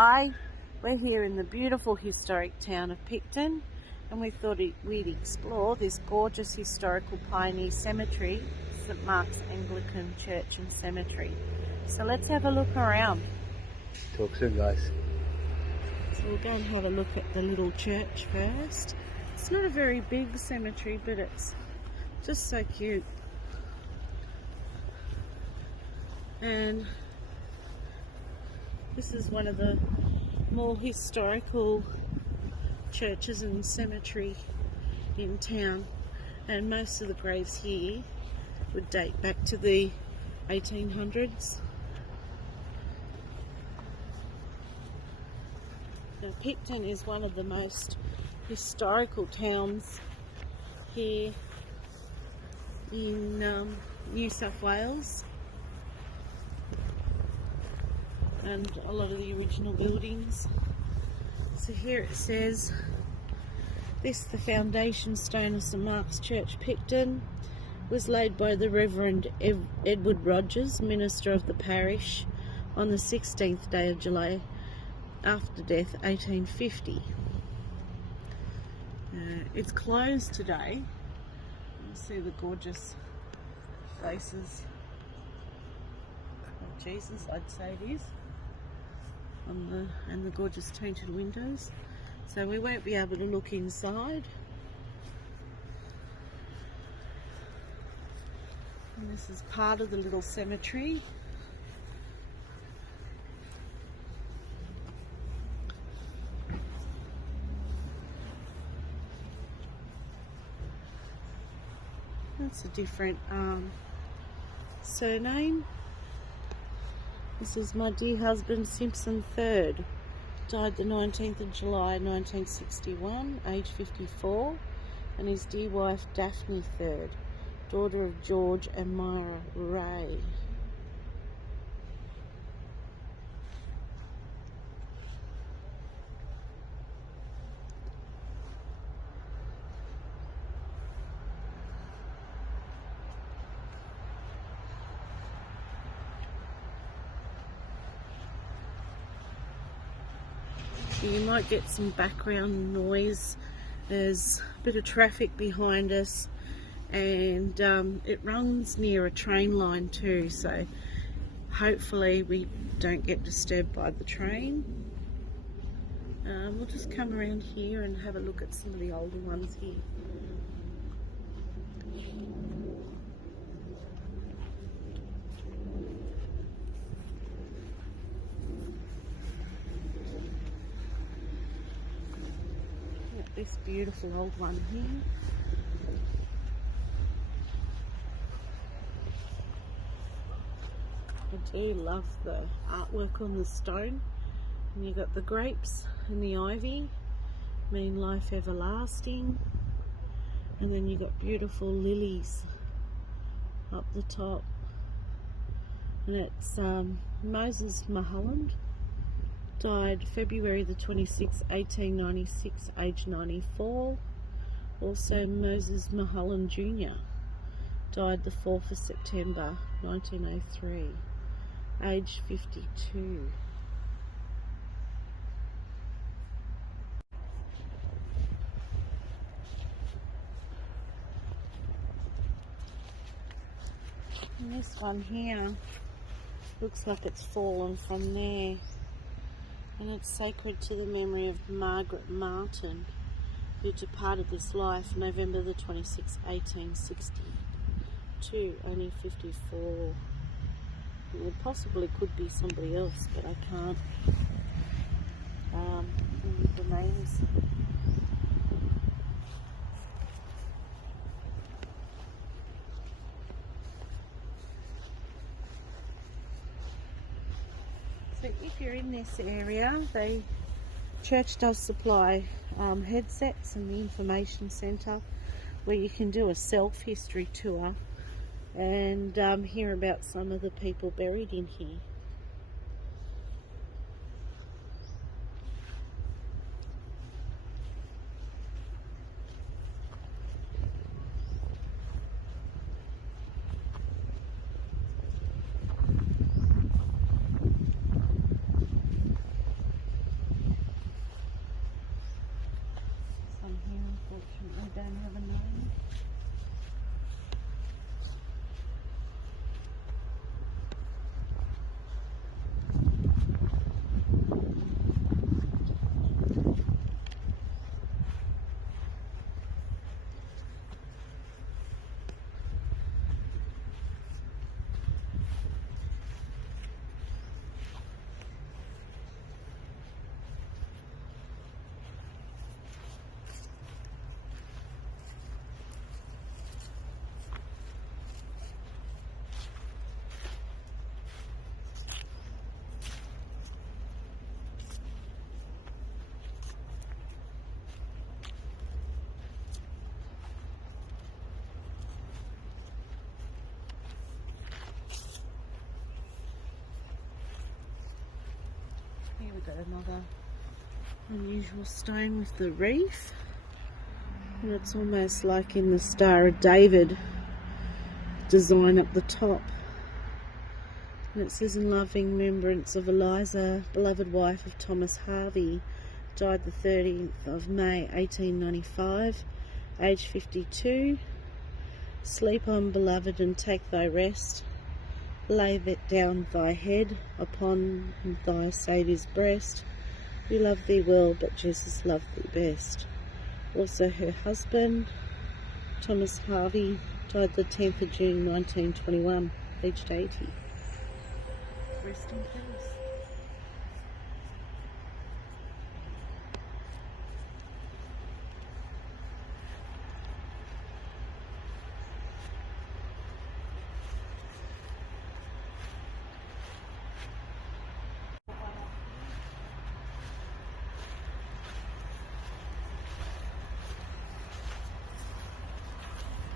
Hi, we're here in the beautiful historic town of Picton, and we thought we'd explore this gorgeous historical pioneer cemetery, St Mark's Anglican Church and Cemetery. So let's have a look around. Talk soon, guys. So we'll go and have a look at the little church first. It's not a very big cemetery, but it's just so cute. And this is one of the more historical churches and cemetery in town, and most of the graves here would date back to the 1800s. Now, Picton is one of the most historical towns here in New South Wales, and a lot of the original buildings. So here it says, this, the foundation stone of St Mark's Church, Picton, was laid by the Reverend Edward Rogers, minister of the parish, on the 16th day of July after death, 1850. It's closed today. You see the gorgeous faces of Jesus, I'd say it is, and the gorgeous tainted windows. So we won't be able to look inside. And this is part of the little cemetery. That's a different surname. This is my dear husband, Simpson III. Died the 19th of July 1961, age 54, and his dear wife, Daphne III, daughter of George and Myra Ray. You might get some background noise. There's a bit of traffic behind us, and it runs near a train line too, so hopefully we don't get disturbed by the train. We'll just come around here and have a look at some of the older ones here. This beautiful old one here. I do love the artwork on the stone. And you've got the grapes and the ivy, mean life everlasting. And then you've got beautiful lilies up the top. And it's Moses Mulholland. Died February the 26th, 1896, age 94. Also Moses Mulholland Jr. died the 4th of September 1903, age 52. And this one here looks like it's fallen from there. And it's sacred to the memory of Margaret Martin, who departed this life November the 26th, 1862, only 54. And it possibly could be somebody else, but I can't read the names. So if you're in this area, the church does supply headsets and the information centre, where you can do a self-history tour and hear about some of the people buried in here. we've got another unusual stone with the reef, and it's almost like in the Star of David design up the top, and it says, in loving remembrance of Eliza, beloved wife of Thomas Harvey, died the 30th of May 1895, age 52. Sleep on, beloved, and take thy rest. Lay down thy head upon thy Saviour's breast. We love thee well, but Jesus loved thee best. Also her husband, Thomas Harvey, died the 10th of June 1921, aged 80. Rest in peace.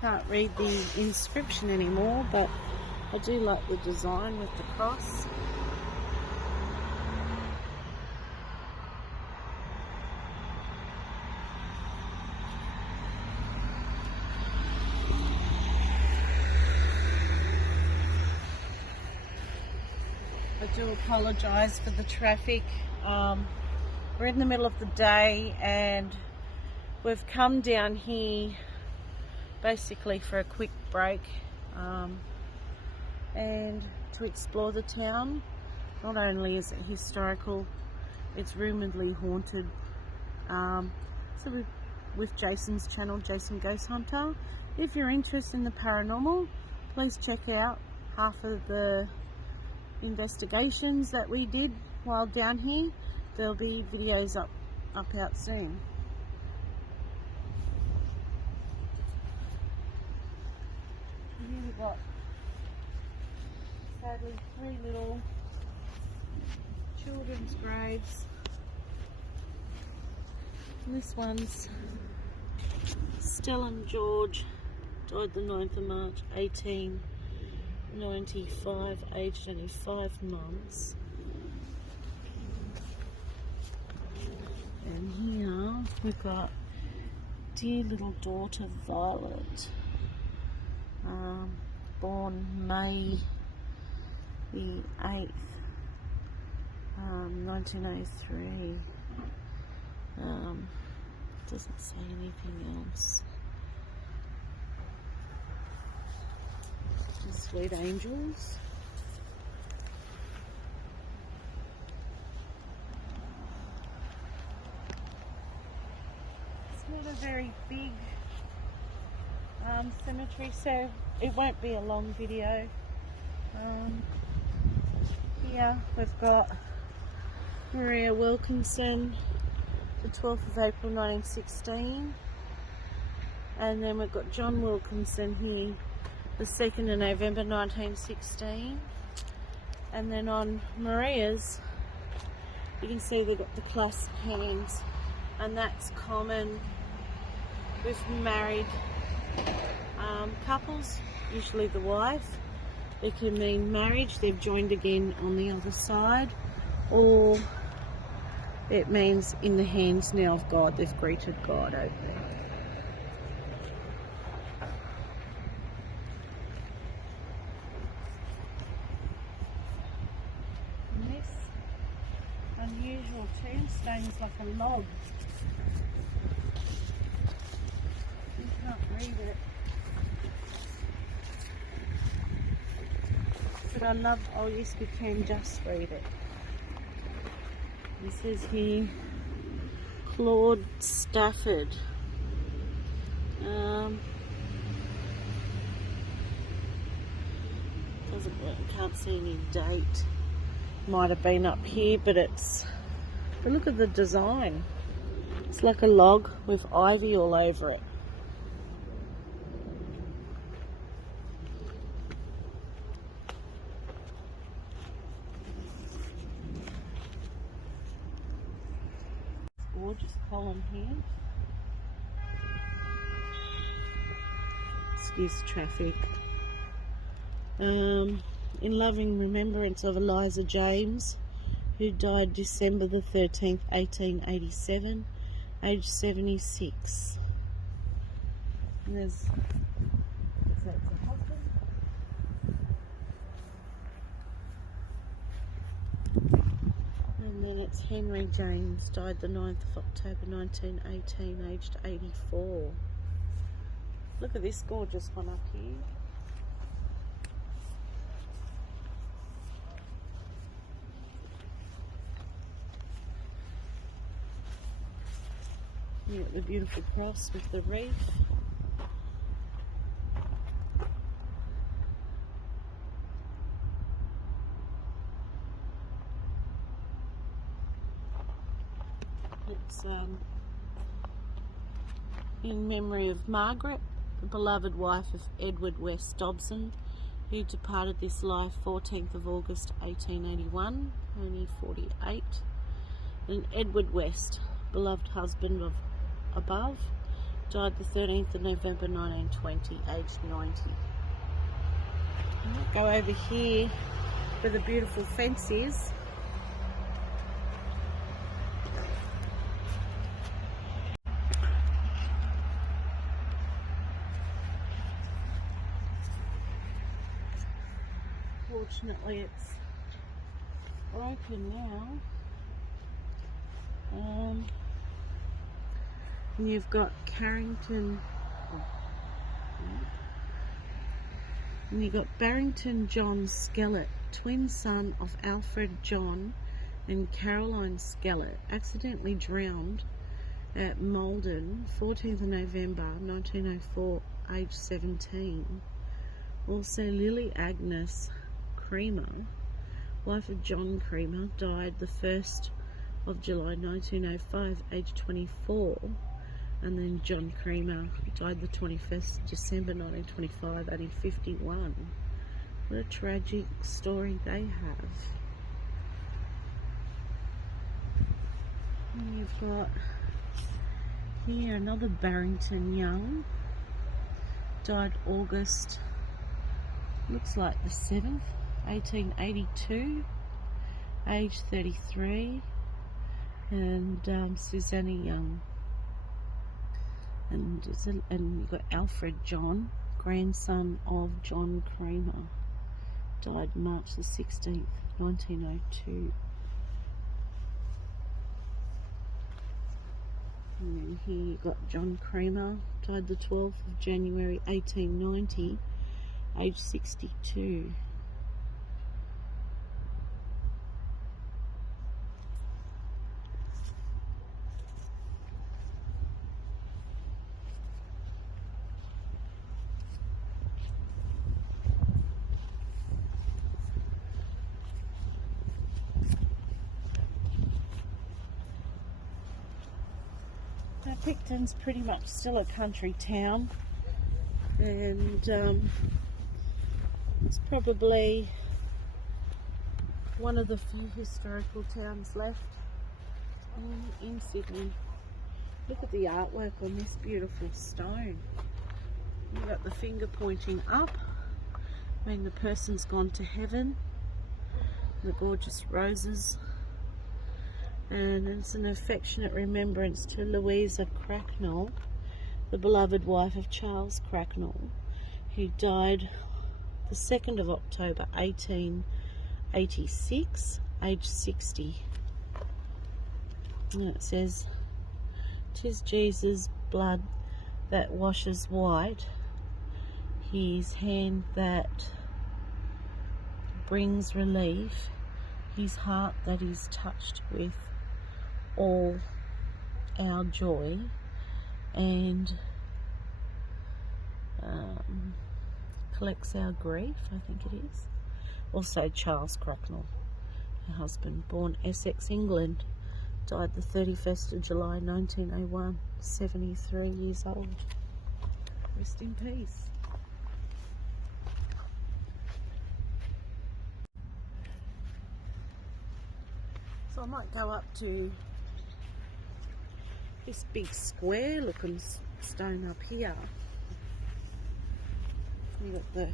Can't read the inscription anymore, but I do like the design with the cross. I do apologise for the traffic. We're in the middle of the day and we've come down here basically for a quick break and to explore the town. Not only is it historical, it's rumouredly haunted. So with Jason's channel, Jason Ghost Hunter. If you're interested in the paranormal, please check out half of the investigations that we did while down here. There'll be videos up out soon. Here we've got, sadly, 3 little children's graves. And this one's Stella and George, died the 9th of March 1895, aged only 5 months. And here we've got dear little daughter Violet, born May the 8th, 1903. Doesn't say anything else. Just sweet angels. It's not a very big cemetery, so it won't be a long video. Here we've got Maria Wilkinson, the 12th of April 1916, and then we've got John Wilkinson here, the 2nd of November 1916, and then on Maria's you can see they've got the clasped hands, and that's common with married couples, usually the wife. It can mean marriage, they've joined again on the other side, or it means in the hands now of God, they've greeted God over there. And this unusual tombstone is like a log. You can't read it. But I love, oh yes we can just read it. This is here, Claude Stafford. Doesn't work, can't see any date. Might have been up here, but look at the design. It's like a log with ivy all over it. Gorgeous column here. Excuse traffic. In loving remembrance of Eliza James, who died December the 13th, 1887, aged 76. And that's the husband. And then it's Henry James, died the 9th of October 1918, aged 84. Look at this gorgeous one up here. You got the beautiful cross with the wreath. It's in memory of Margaret, the beloved wife of Edward West Dobson, who departed this life 14th of August 1881, only 48. And Edward West, beloved husband of above, died the 13th of November 1920, aged 90. I'll go over here where the beautiful fence is. Fortunately it's broken now. And you've got Carrington, and you've got Barrington John Skellett, twin son of Alfred John and Caroline Skellett, accidentally drowned at Malden, 14th of November 1904, age 17. Also Lily Agnes Creamer, wife of John Creamer, died the 1st of July 1905, age 24. And then John Creamer died the 21st of December 1925, only 51. What a tragic story they have. And you've got here another Barrington Young, died August, looks like the 7th, 1882, age 33. And Susanna Young. And you've got Alfred John, grandson of John Creamer, died March the 16th, 1902. And then here you've got John Creamer, died the 12th of January 1890, age 62. Now, Picton's pretty much still a country town, and it's probably one of the few historical towns left in Sydney. Look at the artwork on this beautiful stone. You've got the finger pointing up, I mean the person's gone to heaven, the gorgeous roses. And it's an affectionate remembrance to Louisa Cracknell, the beloved wife of Charles Cracknell, who died the 2nd of October 1886, aged 60. And it says, "'Tis Jesus' blood that washes white, his hand that brings relief, his heart that is touched with all our joy, and collects our grief," I think it is. Also Charles Cracknell, her husband, born Essex, England, died the 31st of July 1901, 73 years old. Rest in peace. So I might go up to this big square looking stone up here. You've got the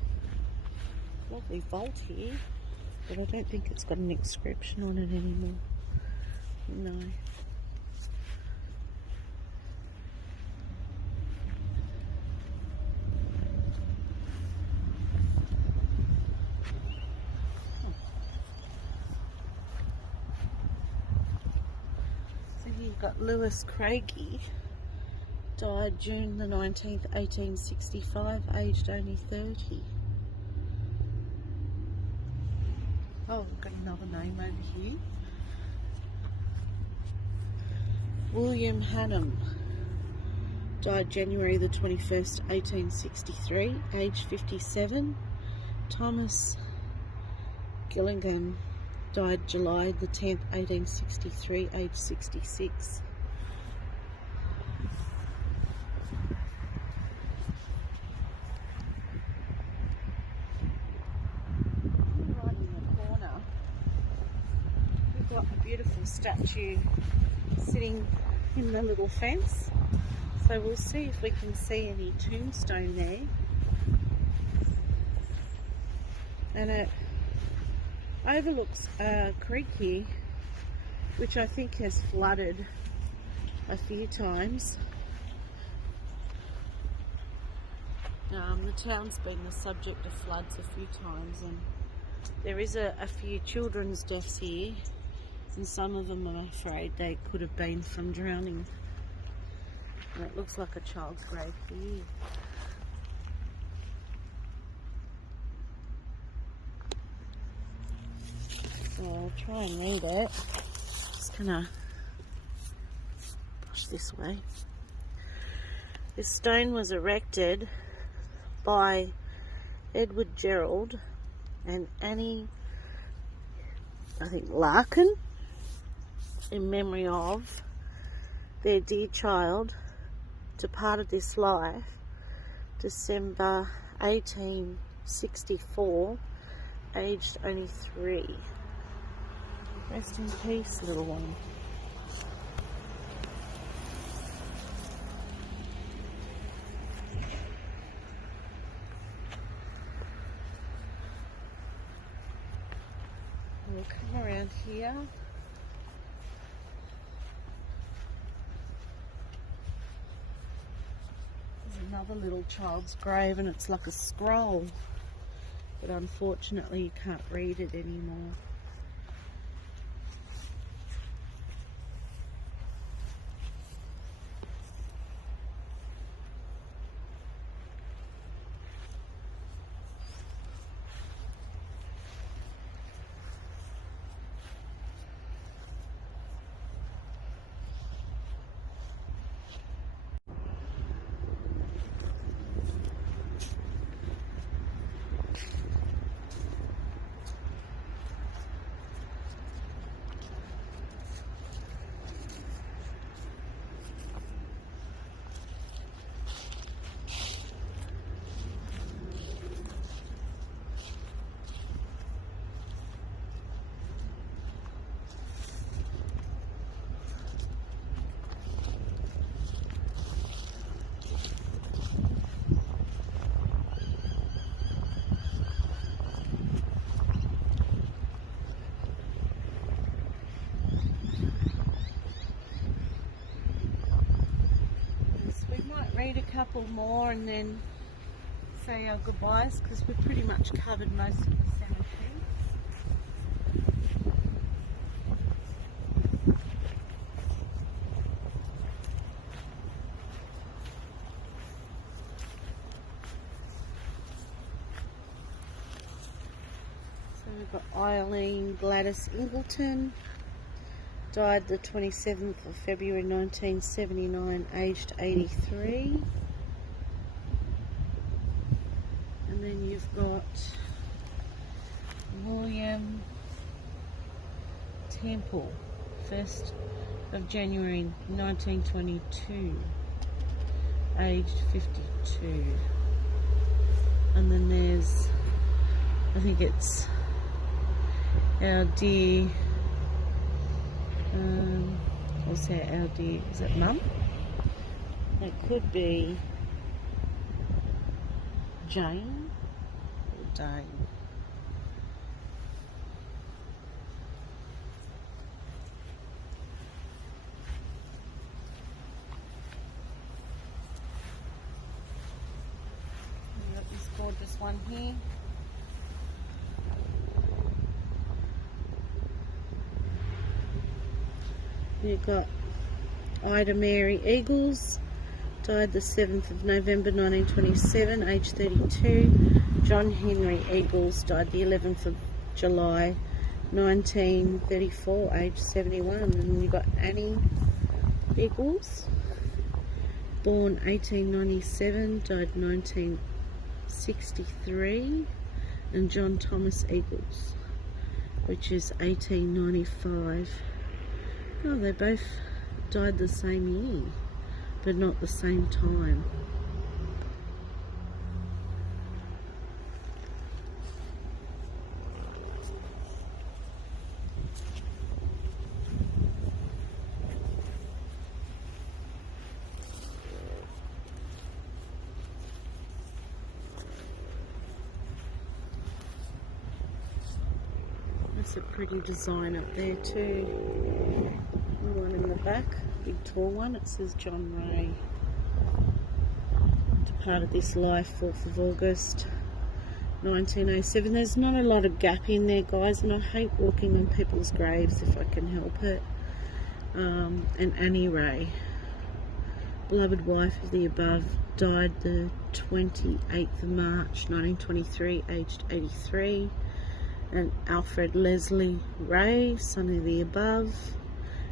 lovely vault here. but I don't think it's got an inscription on it anymore. No. So you've got Lewis Craigie, died June the 19th, 1865, aged only 30. Oh, we've got another name over here. William Hannam, died January the 21st, 1863, aged 57. Thomas Gillingham, died July the 10th, 1863, aged 66. Right in the corner, we've got a beautiful statue sitting in the little fence. So we'll see if we can see any tombstone there. And it overlooks a creek here, which I think has flooded a few times. The town's been the subject of floods a few times, and there is a few children's deaths here, and some of them, I'm afraid, they could have been from drowning. And it looks like a child's grave here. So I'll try and read it. Just gonna push this way. This stone was erected by Edward Gerald and Annie, I think, Larkin, in memory of their dear child, departed this life December 1864, aged only 3. Rest in peace, little one. We'll come around here. There's another little child's grave, and it's like a scroll, but unfortunately you can't read it anymore. Read a couple more and then say our goodbyes, because we've pretty much covered most of the cemetery. So we've got Eileen Gladys Ingleton, died the 27th of February 1979, aged 83. And then you've got William Temple, 1st of January 1922, aged 52. And then there's, I think it's our dear, what's that, our dear, is it Mum? It could be Jane or Dane. this one here. You've got Ida Mary Eagles, died the 7th of November 1927, age 32. John Henry Eagles, died the 11th of July 1934, age 71. And you've got Annie Eagles, born 1897, died 1963. And John Thomas Eagles, which is 1895. Oh, they both died the same year, but not the same time. That's a pretty design up there too. One in the back, big tall one, it says John Ray. Departed this life 4th of August 1907. There's not a lot of gap in there, guys, and I hate walking on people's graves if I can help it. And Annie Ray, beloved wife of the above, died the 28th of March 1923, aged 83. And Alfred Leslie Ray, son of the above,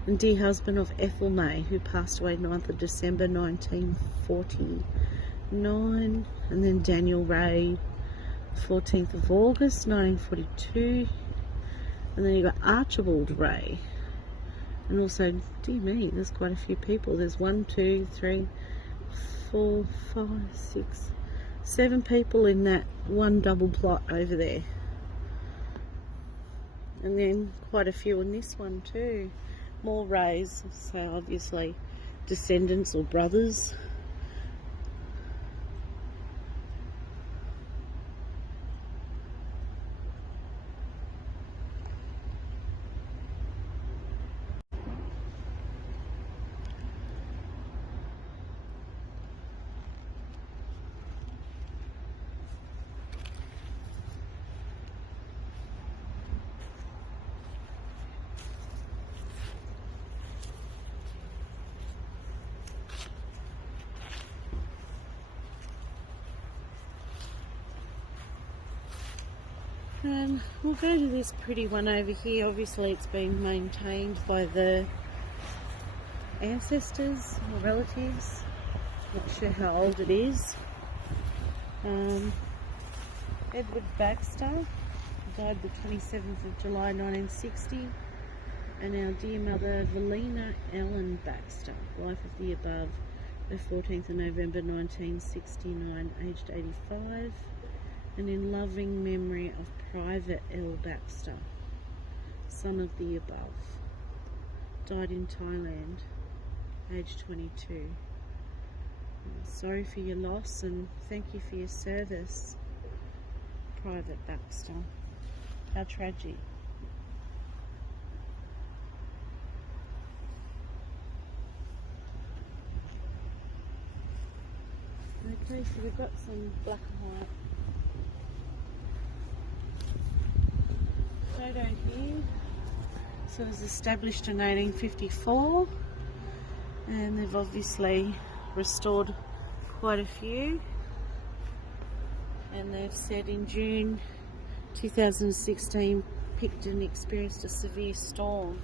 and dear husband of Ethel May, who passed away 9th of December 1949. And then Daniel Ray, 14th of August 1942. And then you got Archibald Ray. And also, dear me, there's quite a few people. There's 1, 2, 3, 4, 5, 6, 7 people in that one double plot over there. And then quite a few in this one too. More Rays, so obviously descendants or brothers. We'll go to this pretty one over here. Obviously it's been maintained by the ancestors or relatives. Not sure how old it is. Edward Baxter died the 27th of July 1960. And our dear mother Valina Ellen Baxter, wife of the above, the 14th of November 1969, aged 85. And in loving memory of Private L. Baxter, son of the above, died in Thailand, aged 22. Sorry for your loss and thank you for your service, Private Baxter. How tragic. Okay, so we've got some black and white photo here. So it was established in 1854 and they've obviously restored quite a few, and they've said in June 2016 Picton experienced a severe storm,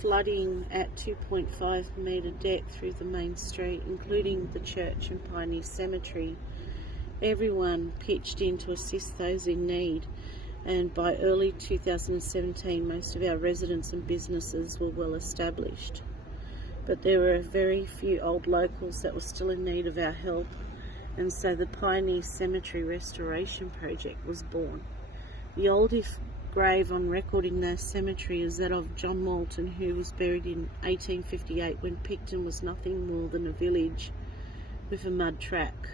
flooding at 2.5 metre depth through the main street, including the church and Pioneer Cemetery. Everyone pitched in to assist those in need, and by early 2017 most of our residents and businesses were well established. But there were very few old locals that were still in need of our help, and so the Pioneer Cemetery Restoration Project was born. The oldest grave on record in their cemetery is that of John Moulton, who was buried in 1858 when Picton was nothing more than a village with a mud track.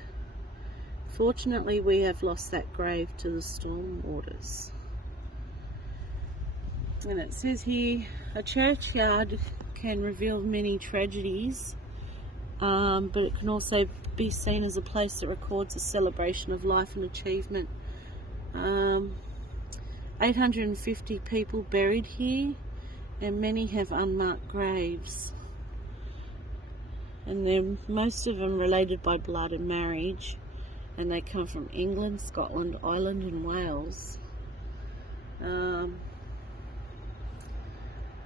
Fortunately, we have lost that grave to the storm waters. And it says here, a churchyard can reveal many tragedies, but it can also be seen as a place that records a celebration of life and achievement. 850 people buried here, and many have unmarked graves. And they're most of them related by blood and marriage, and they come from England, Scotland, Ireland and Wales. And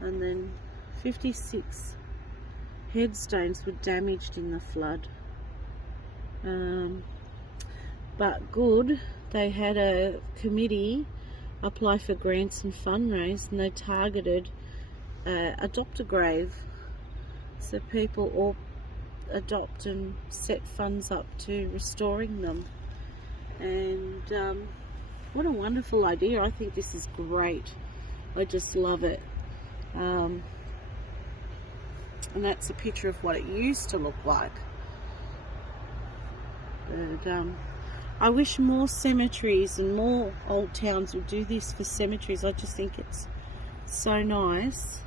then 56 headstones were damaged in the flood. But good, they had a committee apply for grants and fundraise, and they targeted adopt a grave, so people all adopt and set funds up to restoring them. And what a wonderful idea. I think this is great. I just love it. And that's a picture of what it used to look like. But I wish more cemeteries and more old towns would do this for cemeteries. I just think it's so nice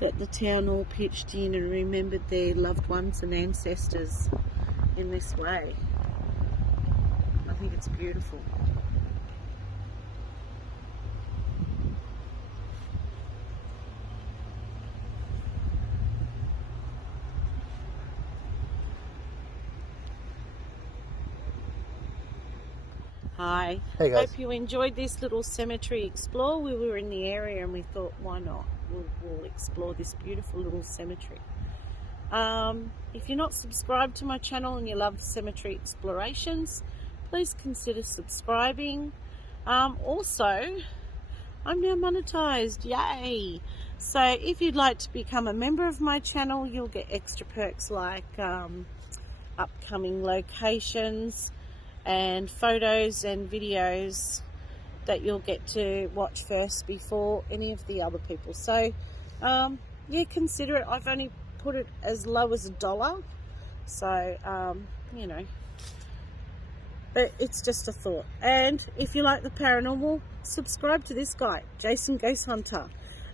that the town all pitched in and remembered their loved ones and ancestors in this way. I think it's beautiful. Hi. Hey guys. Hope you enjoyed this little cemetery explore. We were in the area and we thought, why not? We'll explore this beautiful little cemetery. If you're not subscribed to my channel and you love cemetery explorations, please consider subscribing. Also, I'm now monetized. Yay! So if you'd like to become a member of my channel, you'll get extra perks like upcoming locations and photos and videos that you'll get to watch first before any of the other people. So yeah, consider it. I've only put it as low as $1, so you know, but it's just a thought. And if you like the paranormal, subscribe to this guy, Jason Ghost Hunter.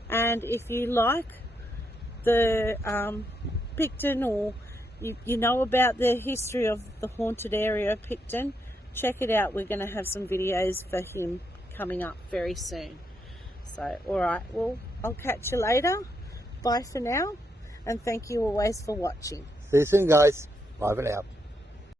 And if you like the Picton, or you know about the history of the haunted area of Picton, check it out. We're going to have some videos for him coming up very soon. So, alright, well, I'll catch you later. Bye for now, and thank you always for watching. See you soon, guys. Bye for now.